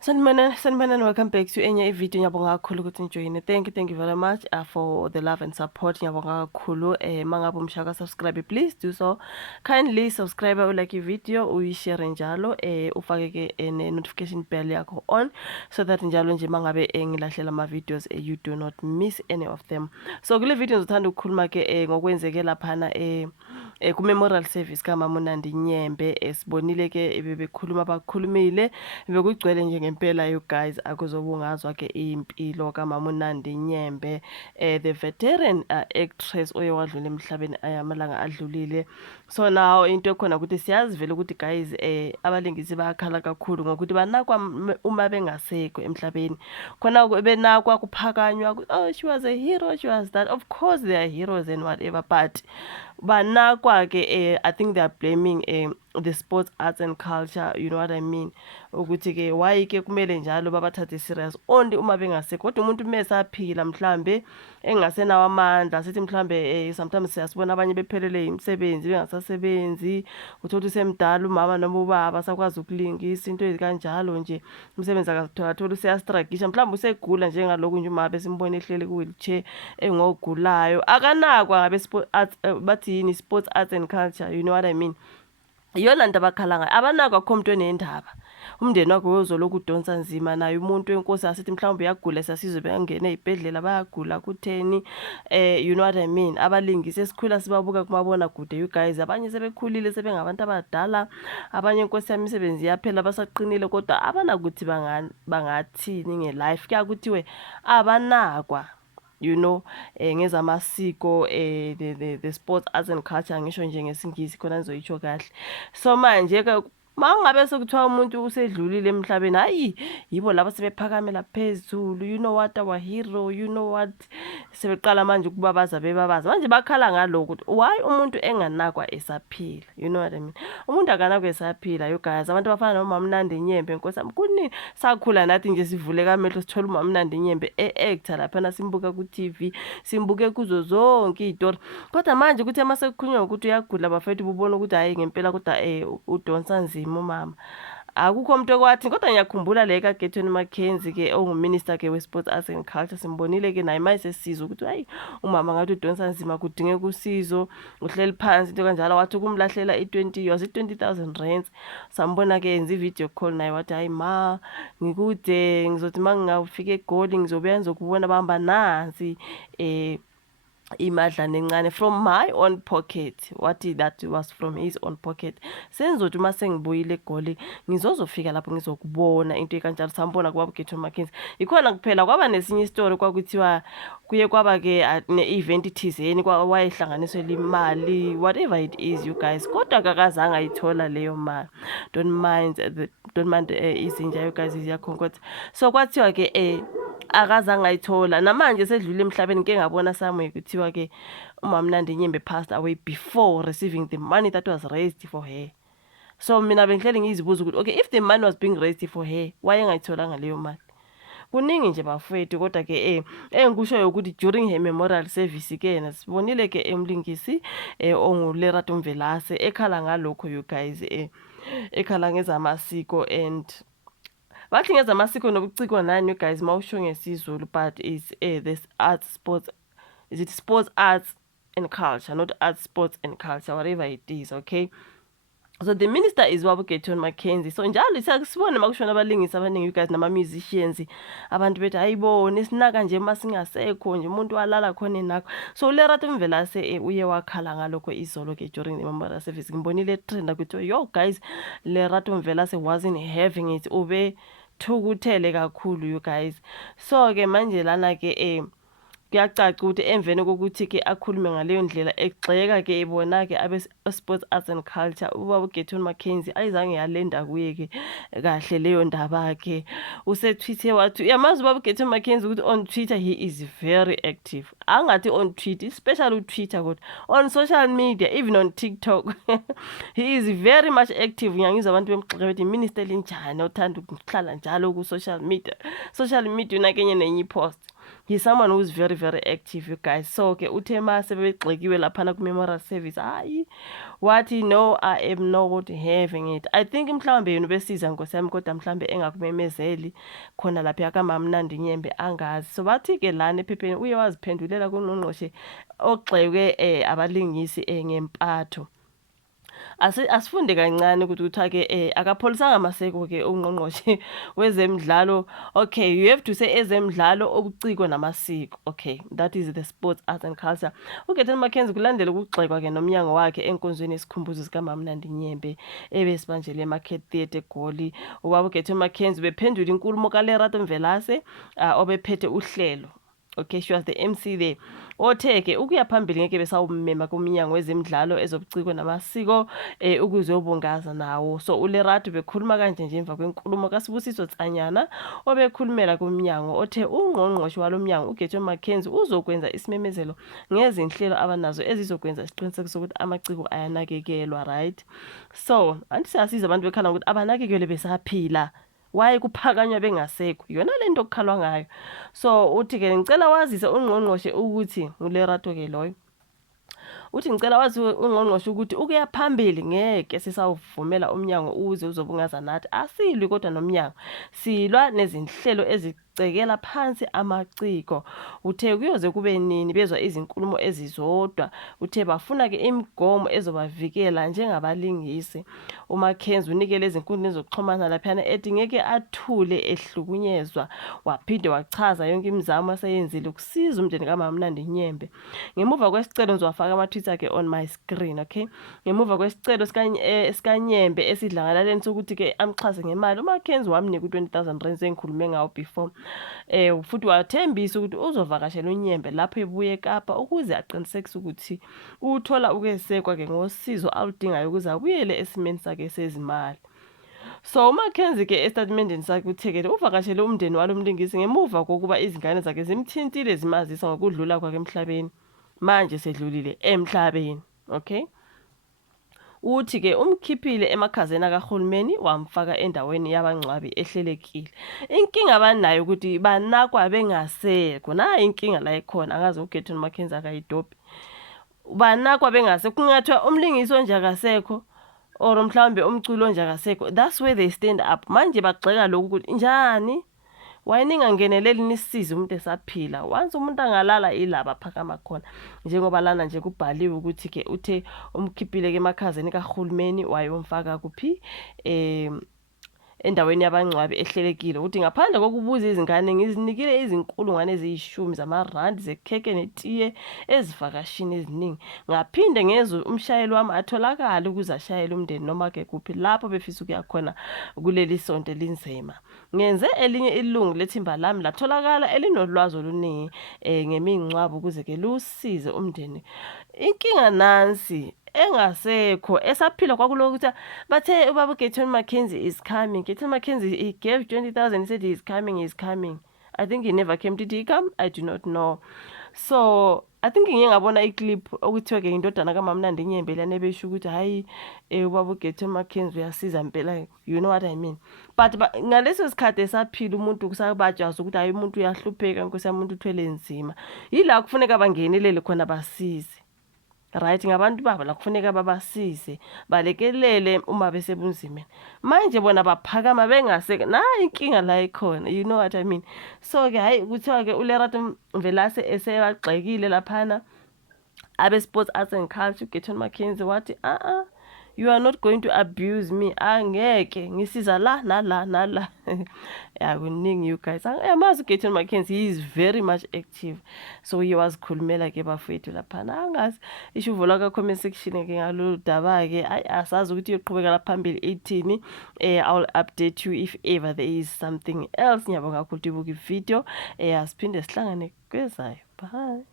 Sanibona, welcome back to enye video. Ngiyabonga kakhulu ukuthi nijoyine. Thank you very much for the love and support. Ngiyabonga kakhulu. Mangabe umshaka subscribe, please do so. Kindly subscribe, like video, uyishare njalo, ufake ke notification bell yakho on so that njalo nje mangabe ngilahlela ama videos you do not miss any of them. So kule video ngizothanda ukukhuluma ke ngokwenzeke laphana ku-memorial service kaMama uNandi Nyembe. Sibonile ke bebekhuluma bakhulumile bekugcwele nje ngempela you guys akuzobungazwa ke impilo kaMama uNandi Nyembe, the veteran actress oye wadlula emhlabeni ayamalanga adlulile. So now into ekhona ukuthi siyazi vele ukuthi guys abalingisi bayakhala kakhulu ngokuthi banakwa uma bengasekho emhlabeni. Khona benakwa kuphakanywa, oh she was a hero, she was that. Of course they are heroes and whatever, but banakwa ke I think they are blaming the sports, arts and culture, you know what I mean, ukuthi ke why ke kumele njalo babathathe serious only uma bengasekho. Kodwa umuntu mesaphila mhlambe engasenawo amandla, sithi mhlambe sometimes siyasibona abanye bephelele imisebenzi bengasasebenzi, uthola usemdala umama noma ubaba asakwazi ukulingisa into ezikanjalo nje, umsebenzi akathola useyastragisha, mhlambe usegula njengalokhu nje uma besimbona ehlele ku wheelchair engogulayo, akanakwa ngabe arts, bathi yini sports, arts and culture, you know what I mean. Iyona nto abakhala ngayo, abanakho akho umuntu onendaba. Umndeni wakho uzoloku udonsa nzima naye umuntu wenkosi asithi mhlawumbe uyagula sasizwe bengena ezibhedlela bayagula kutheni, you know what I mean. Abalingisi esikhula sibabuka kumabona kude you guys, abanye sebekhulile sebengabantu abadala, abanye inkosi yami imisebenzi yaphela basaqinile kodwa abanakuthi bangathini ngelife. Kuya kuthiwe abanakwa, you know, ngezamasiko, the sports, arts and culture, ngisho nje ngesingisi khona nizoyisho kahle. So manje ke mangabe sekuthiwa umuntu usedlulile emhlabeni, hayi yibo laba sebephakamela phezulu, you know what, our hero, you know what, sebeqala manje ukubabaza bebabaza manje bakhala ngaloko ukuthi why umuntu enganakwa esaphila, you know what I mean. Umuntu akanakwa esaphila you guys, abantu abafana noMama uNandi Nyembe nkosi yami kunini sakhula nathi nje sivuleka amehlo sithola uMama uNandi Nyembe actor lapha simbuka ku TV, simbuke kuzo zonke izitori. Kodwa manje ukuthi masekukhulunywa ukuthi uyagula bafethu bubona ukuthi hayi ngempela kodwa udonsa nzima umama, akukho umuntu okwathi. Kodwa ngiyakhumbula le kaGetweni Mackenzie ke onguminister ke we-sports, arts and culture, simbonile ke naye mayesesizwe ukuthi hayi umama ngathi udonsa nzima kudingeka usizo, uhleli phansi into kanjalo, wathi ukumlahlela i-20,000 rands. Sambona ke enza i-video call naye wathi hayi ma ngikude, ngizothi mangingafika eGoli ngizobuya ngizokubona bahamba nansi imadlana encane from my own pocket. Wathi that was from his own pocket. Senzothi uma sengibuyile eGoli ngizozofika lapho ngizokubona into ekanjalo. Sambona kwabo Getweni Mackenzie. Ikhona kuphela kwaba nesinye story kwakuthiwa kuye kwaba ke ne-event thizeni wayehlanganiswe imali, whatever it is you guys, kodwa akakazange ayithola leyo mali. Don't mind izinja you guys ziyakhonkotha. So kwathiwa ke akazange ayithola, namanje sedlule emhlabeni. Ke ngabona somewhere kuthiwa ke uMama uNandi Nyembe passed away before receiving the money that was raised for her. So mina bengihleli ngizibuza ukuthi okay, if the money was being raised for her, why engayitholanga leyo mali? Kuningi nje bafethu, kodwa ke engikusho ukuthi during her memorial service ke sibonile ke umlingisi onguLerato Mvelase ekhala ngalokho you guys, ekhala ngezamasiko and bathi ngezamasiko nobuciko nani you guys mawusho ngesizulu, but is this arts, sports, is it sports, arts and culture, not arts, sports and culture, whatever it is, okay. So the minister is wabo Getweni Mackenzie. So njalo siyakubona makushona abalingisi abaningi you guys nama musicians, abantu bethi ayibone sinaka nje masingasekho nje umuntu walala khona enakho. So uLerato Mvelase uye wakhala ngalokho izolo ke during the memorial service. Ngimbonile trend ukuthi yo guys, Lerato Mvelase wasn't having it, ube thukuthele kakhulu you guys. So ke manje lana ke kuyacaca ukuthi emveni kokuthi ke akhulume ngaleyo ndlela egxeka ke ibona ke abe sports, arts and culture, ubaba uGetweni Mackenzie ayizange yalenda kuye ke kahle leyo ndaba ke. Usetweethe wathi uyamazi ubaba uGetweni Mackenzie ukuthi on Twitter he is very active, angathi on Twitter especially uTwitter, kodwa on social media even on TikTok he is very much active. Ngiyangizwa abantu bemxeka bethi minister linjani othanda ukuhlala njalo ku social media unakenye nenye post. he's someone who's very very active, you guys. So ke uthe mase begxikiwe laphana ku memorial service, hayi wathi no, I am not having it. I think mhlawumbe yena ubesiza Nkosi yami kodwa mhlawumbe engakumemezeli khona lapha kaMamnandi Nyembe angazi. So bathi ke lana ephepheni uye waziphendulela kuNgqongqoshe ogxekwe abalingisi ngempatho. Asifunde kancane ukuthi kuthiwa ke akapholisanga maseko ke ungqongqoshe wezemidlalo. Okay, you have to say ezemidlalo, ubuciko namasiko. Okay, that is the sports, arts and culture. uGetty Mackenzie kulandela ukugxekwa ke nomnyango wakhe enkonzweni yesikhumbuzo sikaMamnandi Nyembe ebesibanjele eMarket Theatre eGoli. Ubaba uGetty Mackenzie bephendula inkulumo kaLerato Mvelase obephethe uhlelo. Okay, she was the MC there. Othe-ke ukuya phambili ngeke besawumema kumnyango wezemidlalo ezobuciko namasiko ukuze ubungaza nawo. So uLerato bekhuluma kanje nje emva kwenkulumo kaSibusiso Tsanyana obekhulumela kumnyango, othe ungqongqoshe walomnyango uGetty Mackenzie uzokwenza isimemezelo ngezinhlelo abanazo ezizokwenza isiqiniseko sokuthi amaciko ayanakekelwa, right? So anti siyasiza abantu bekhala ukuthi abanakekelwe besaphila. Why kuphakanywa bengasekho? Yona lento okukhalwa ngayo. So uthi ke ngicela wazise ungqongqoshe ukuthi uLerato ke loyo. Uthi ngicela wazi ungqongqoshe ukuthi ukuya phambili ngeke sisawuvumela umnyango uze uzobungaza nathi. Asilwi kodwa nomnyango. Silwa nezinhlelo ezicekela phansi amaciko. Uthe kuyoze kube nini bezwa izinkulumo ezizodwa. Uthe bafuna ke imigomo ezobavikela njengabalingisi. uMackenzie unikele izinkundleni zokuxhumana laphana ethi ngeke athule ehlukunyezwa. Waphinde wachaza yonke imizamo aseyenzile ukusiza umndeni kaMamnandi Nyembe. Ngemuva kwesicelo ngizowafaka ama-tweets akhe on my screen, okay? Ngemuva kwesicelo sikanyembe esidlangalaleni sokuthi ke amxhase ngemali, uMackenzie wamnika u20,000 engikhulume ngawo before. Futhi wathembisa ukuthi uzovakashela uNyembe lapho ebuye eKapa ukuze aqinisekise ukuthi uthola ukwesekwa ke ngosizo aludingayo ukuze abuyele esimeni sakhe sezimali. So uMackenzie ke estatementini sakhe uthekele uvakashele umndeni walomlingisi ngemuva kokuba izingane zakhe zimthintile zimazisa ngokudlula kwakhe emhlabeni. Manje sedlulile emhlabeni, okay? Uthi ke umkhiphile emakhazeni kaHulumeni wamfaka endaweni yabangcwabi ehlelekile. Inkinga abanayo ukuthi banakwa bengasekho. Nayi inkinga la ikhona, angazi uGetty Mackenzie akayidobi. Banakwa bengasekho, kungathiwa umlingisi onje akasekho or mhlawumbe umculo onje akasekho. That's where they stand up. Manje bagxeka lokhu ukuthi njani? Wayeningangeneleli nisize umuntu esaphila. Once umuntu angalala ilaba phakama khona. Njengoba lana nje kubhaliwe ukuthi ke uthe umkhiphile ke emakhazeni kaHulumeni wayomfaka kuphi endaweni yabangcwabi ehlelekile. Uthi ngaphandle kokubuza izingane ngizinikile izinkulungwane eziyishumi zamarandi zekheke netiye ezivakashini eziningi. Ngaphinde ngezwe umshayeli wami atholakala ukuze ashayele umndeni noma ke kuphi lapho befisa ukuya khona kuleli sonto linzima. Ngenze elinye ilungu lethimba lami latholakala elinolwazi oluningi ngemingcwabo ukuze ke lusize umndeni. Inkinga nansi engasekho esaphila kwakulokuthi bathe ubaba uGetty Mackenzie is coming. Getty Mackenzie, he gave 20,000, he said he is coming. I think he never came. Did he come? I do not know. So I think ngike ngabona iclip okuthiwa ke indodana kaMamnandi Nyembe lana ebesho ukuthi hayi ubaba uGetty Mackenzie uyasiza impela, you know what I mean. But ngaleso sikhathi esaphila umuntu kusabajaza ukuthi hayi umuntu uyahlupheka Nkosi yami umuntu uthwele nzima. Yila kufuneka bangenelele khona basize. Right, ngabantu babo la kufuneka babasize balekelele uma besebunzimeni. Manje bona baphakama bengaseke na inkinga la ikhona, you know what I mean. So ke hayi kuthiwa ke uLerato Mvelase esebagxekile laphana abe sports, arts and culture uGetty Mackenzie wathi you are not going to abuse me. Angeke ngisiza la nala. Yeah, kuningi you guys. Yamazi uGetty Mackenzie, he is very much active. So he was khulumela ke bafethu laphana. Angazi ishuvo la ka comment section ke ngalolu daba ke asazi ukuthi uyoqhubeka la phambili ethini. I'll update you if ever there is something else. Ngiyabonga kakhulu ukuthi ibuka video. Asiphinde sihlangane kwezayo. Bye.